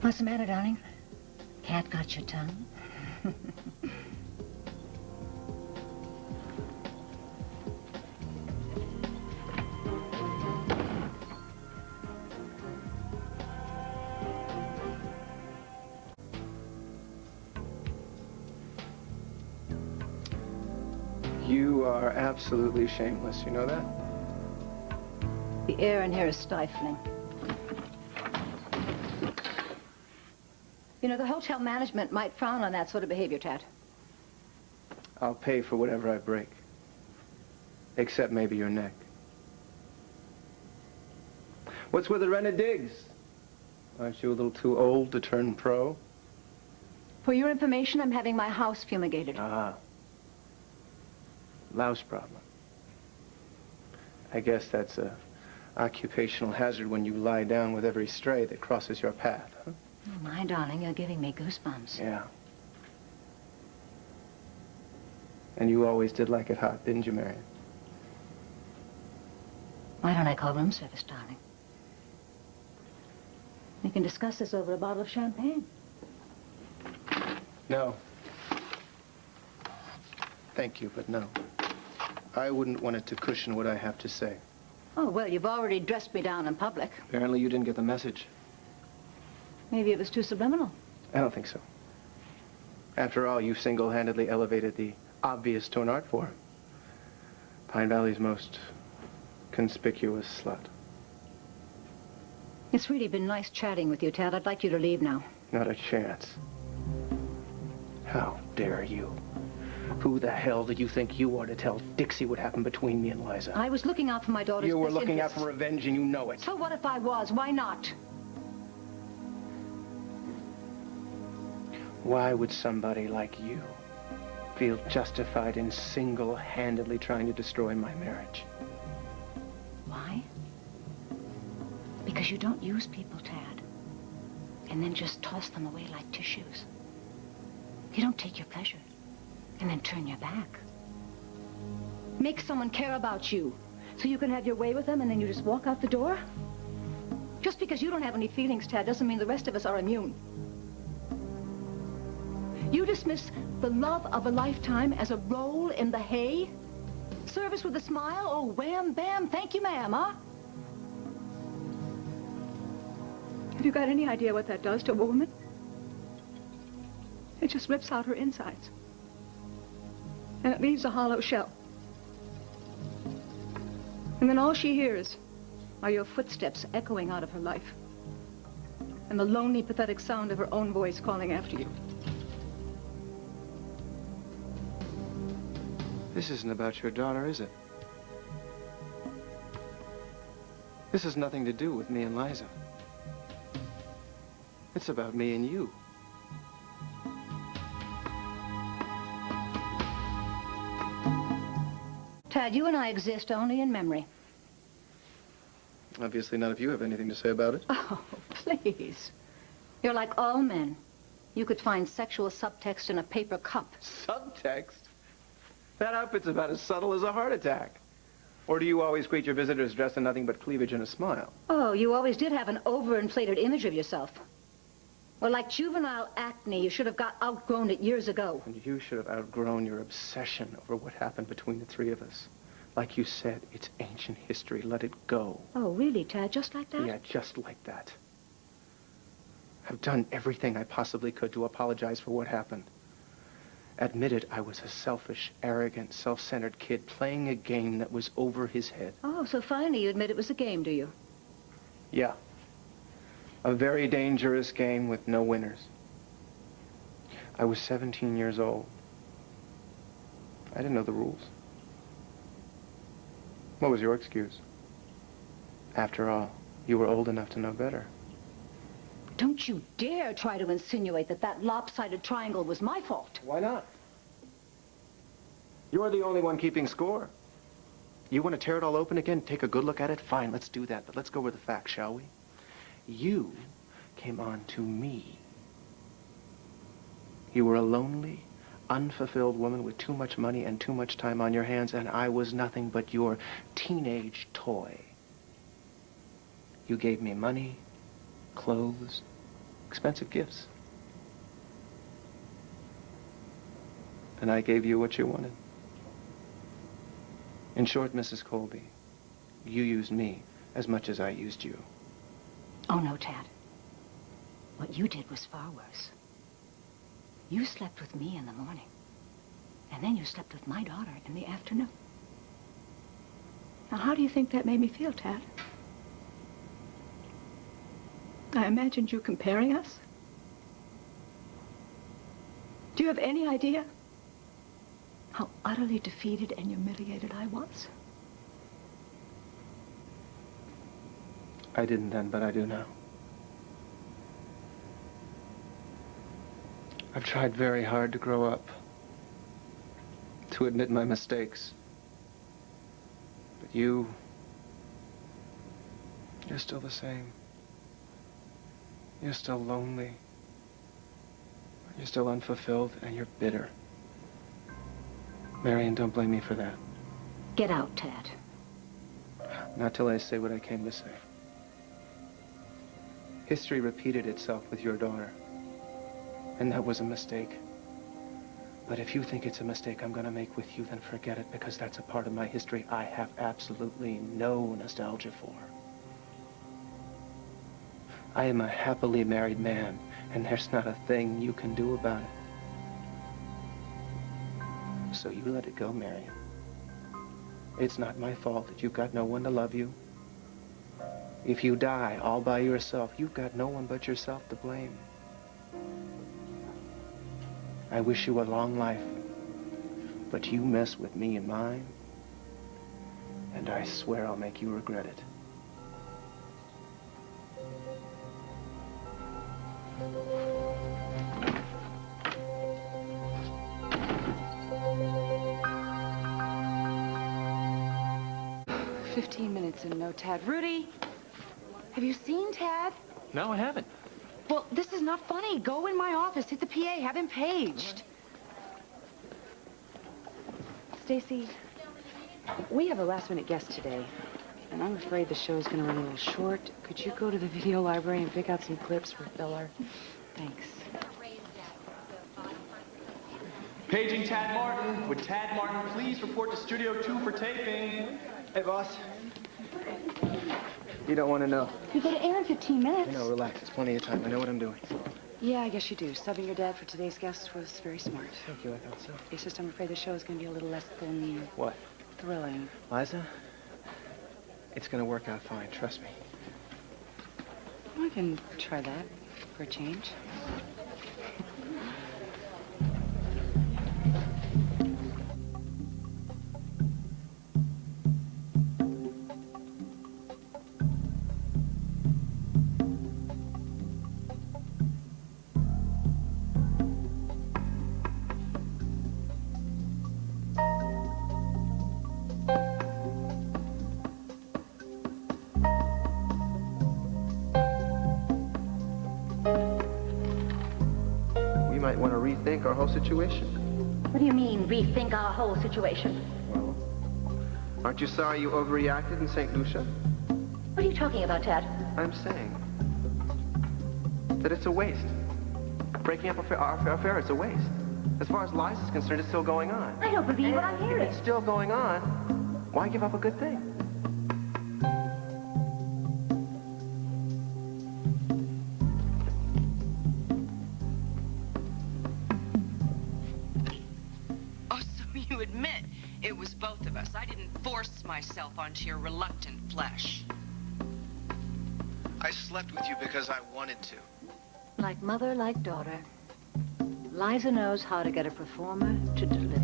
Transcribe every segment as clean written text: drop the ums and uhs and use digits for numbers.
What's the matter, darling? Cat got your tongue? You are absolutely shameless, you know that? The air in here is stifling. You know, the hotel management might frown on that sort of behavior, Tad. I'll pay for whatever I break. Except maybe your neck. What's with the rent of digs? Aren't you a little too old to turn pro? For your information, I'm having my house fumigated. Ah. Louse problem. I guess that's a occupational hazard when you lie down with every stray that crosses your path, huh? Oh, my darling, you're giving me goosebumps. Yeah. And you always did like it hot, didn't you, Marian? Why don't I call room service, darling? We can discuss this over a bottle of champagne. No. Thank you, but no. I wouldn't want it to cushion what I have to say. Oh, well, you've already dressed me down in public. Apparently you didn't get the message. Maybe it was too subliminal. I don't think so. After all, you single-handedly elevated the obvious to an art form. Pine Valley's most conspicuous slut. It's really been nice chatting with you, Tad. I'd like you to leave now. Not a chance. How dare you? Who the hell do you think you are to tell Dixie what happened between me and Liza? I was looking out for my daughter's You were best looking out interests. for revenge, and you know it. So what if I was? Why not? Why would somebody like you feel justified in single-handedly trying to destroy my marriage? Why? Because you don't use people, Tad, and then just toss them away like tissues. You don't take your pleasure and then turn your back. Make someone care about you so you can have your way with them and then you just walk out the door? Just because you don't have any feelings, Tad, doesn't mean the rest of us are immune. You dismiss the love of a lifetime as a roll in the hay? Service with a smile? Oh, wham, bam, thank you, ma'am, huh? Have you got any idea what that does to a woman? It just rips out her insides. And it leaves a hollow shell. And then all she hears are your footsteps echoing out of her life. And the lonely, pathetic sound of her own voice calling after you. This isn't about your daughter, is it? This has nothing to do with me and Liza. It's about me and you. Tad, you and I exist only in memory. Obviously none of you have anything to say about it. Oh, please. You're like all men. You could find sexual subtext in a paper cup. Subtext? That outfit's about as subtle as a heart attack. Or do you always greet your visitors dressed in nothing but cleavage and a smile? Oh, you always did have an overinflated image of yourself. Well, like juvenile acne, you should have got outgrown it years ago. And you should have outgrown your obsession over what happened between the three of us. Like you said, it's ancient history. Let it go. Oh, really, Tad? Just like that? Yeah, just like that. I've done everything I possibly could to apologize for what happened. Admitted I was a selfish, arrogant, self-centered kid playing a game that was over his head. Oh, so finally you admit it was a game, do you? Yeah. A very dangerous game with no winners. I was 17 years old. I didn't know the rules. What was your excuse? After all, you were old enough to know better. Don't you dare try to insinuate that that lopsided triangle was my fault. Why not? You're the only one keeping score. You want to tear it all open again? Take a good look at it? Fine, let's do that. But let's go over the facts, shall we? You came on to me. You were a lonely, unfulfilled woman with too much money and too much time on your hands, and I was nothing but your teenage toy. You gave me money, clothes, expensive gifts. And I gave you what you wanted. In short, Mrs. Colby, you used me as much as I used you. Oh, no, Tad. What you did was far worse. You slept with me in the morning, and then you slept with my daughter in the afternoon. Now, how do you think that made me feel, Tad? I imagined you comparing us. Do you have any idea how utterly defeated and humiliated I was? I didn't then, but I do now. I've tried very hard to grow up, to admit my mistakes. But you're still the same. You're still lonely. You're still unfulfilled, and you're bitter. Marian, don't blame me for that. Get out, Tad. Not till I say what I came to say. History repeated itself with your daughter, and that was a mistake. But if you think it's a mistake I'm gonna make with you, then forget it, because that's a part of my history I have absolutely no nostalgia for. I am a happily married man, and there's not a thing you can do about it. So you let it go, Marian. It's not my fault that you've got no one to love you. If you die all by yourself, you've got no one but yourself to blame. I wish you a long life, but you mess with me and mine, and I swear I'll make you regret it. And no Tad. Rudy, have you seen Tad? No, I haven't. Well, this is not funny. Go in my office, hit the PA, have him paged. Stacy, we have a last-minute guest today, and I'm afraid the show's going to run a little short. Could you go to the video library and pick out some clips for filler? Thanks. Paging Tad Martin. Would Tad Martin please report to Studio 2 for taping? Hey, boss. You don't want to know. You go to air in 15 minutes. No, relax. It's plenty of time. I know what I'm doing. Yeah, I guess you do. Subbing your dad for today's guest was very smart. Thank you. I thought so. It's just I'm afraid the show is going to be a little less than... What? Thrilling. Liza, it's going to work out fine. Trust me. I can try that for a change. Might want to rethink our whole situation. What do you mean, rethink our whole situation? Well, aren't you sorry you overreacted in St. Lucia? What are you talking about, Tad? I'm saying that it's a waste. Breaking up our affair is a waste. As far as Liza's concerned, it's still going on. I don't believe what I'm hearing. If it's still going on, why give up a good thing? Myself onto your reluctant flesh. I slept with you because I wanted to. Like mother, like daughter. Liza knows how to get a performer to deliver.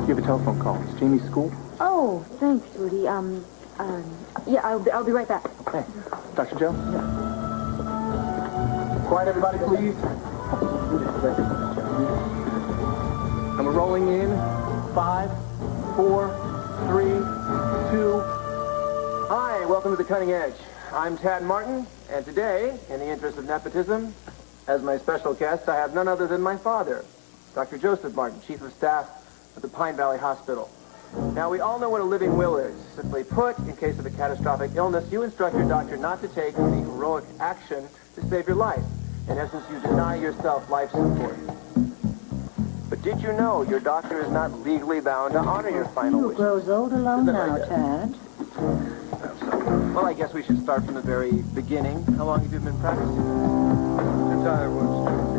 You have a telephone call. Is Jamie's school? Oh, thanks, Rudy. Yeah, I'll be right back. Okay. Dr. Joe? Yeah. Quiet, everybody, please. And we're rolling in. 5, 4, 3, 2. Hi, welcome to The Cutting Edge. I'm Tad Martin, and today, in the interest of nepotism, as my special guest, I have none other than my father, Dr. Joseph Martin, Chief of Staff at the Pine Valley Hospital. Now, we all know what a living will is. Simply put, in case of a catastrophic illness, you instruct your doctor not to take any heroic action to save your life. In essence, you deny yourself life support. But did you know your doctor is not legally bound to honor your final wishes? Grows old alone now, Tad. Well, I guess we should start from the very beginning. How long have you been practicing? Since I was